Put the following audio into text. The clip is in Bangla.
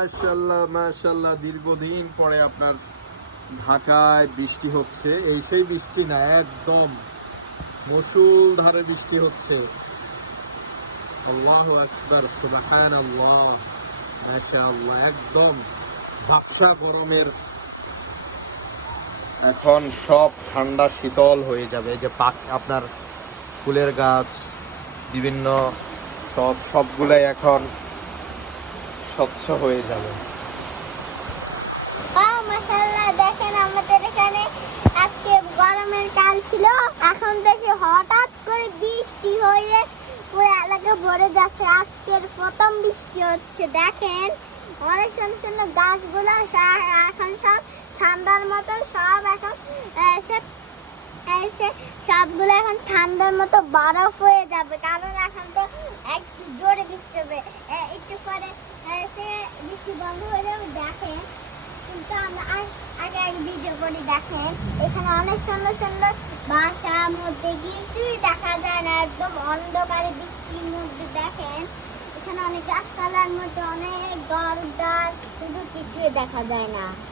মাশাল্লাহ মাশাল্লাহ দীর্ঘদিন পরে আপনার ঢাকায় বৃষ্টি হচ্ছে। এই সেই বৃষ্টি না, একদম মসুল ধারে বৃষ্টি হচ্ছে। আল্লাহু আকবার, সুবহানাল্লাহ, মাশাআল্লাহ, একদম বাদশা গরমের। এখন সব ঠান্ডা শীতল হয়ে যাবে। যে পাক, আপনার ফুলের গাছ, বিভিন্ন সব সবগুলাই এখন স্বচ্ছ হয়ে যাবে। এখানে দেখি হঠাৎ করে বৃষ্টি হয়ে পুরো এলাকা ভরে যাচ্ছে। আজকের প্রথম বৃষ্টি হচ্ছে, দেখেন। অনেক সুন্দর সুন্দর গাছগুলো এখন সব ঠান্ডার মতো সব এখন এসে সবগুলো এখন ঠান্ডার মতো বরফ হয়ে যাবে। কারণ এখন তো বৃষ্টি বন্ধ হলেও দেখেন। কিন্তু আমরা আগ- আগে ভিডিও করে দেখেন, এখানে অনেক সুন্দর সুন্দর বাসা মধ্যে কিছুই দেখা যায় না, একদম অন্ধকারে বৃষ্টির মধ্যে, দেখেন। এখানে অনেক গাছপালার মধ্যে অনেক দরদার শুধু কিছুই দেখা যায় না।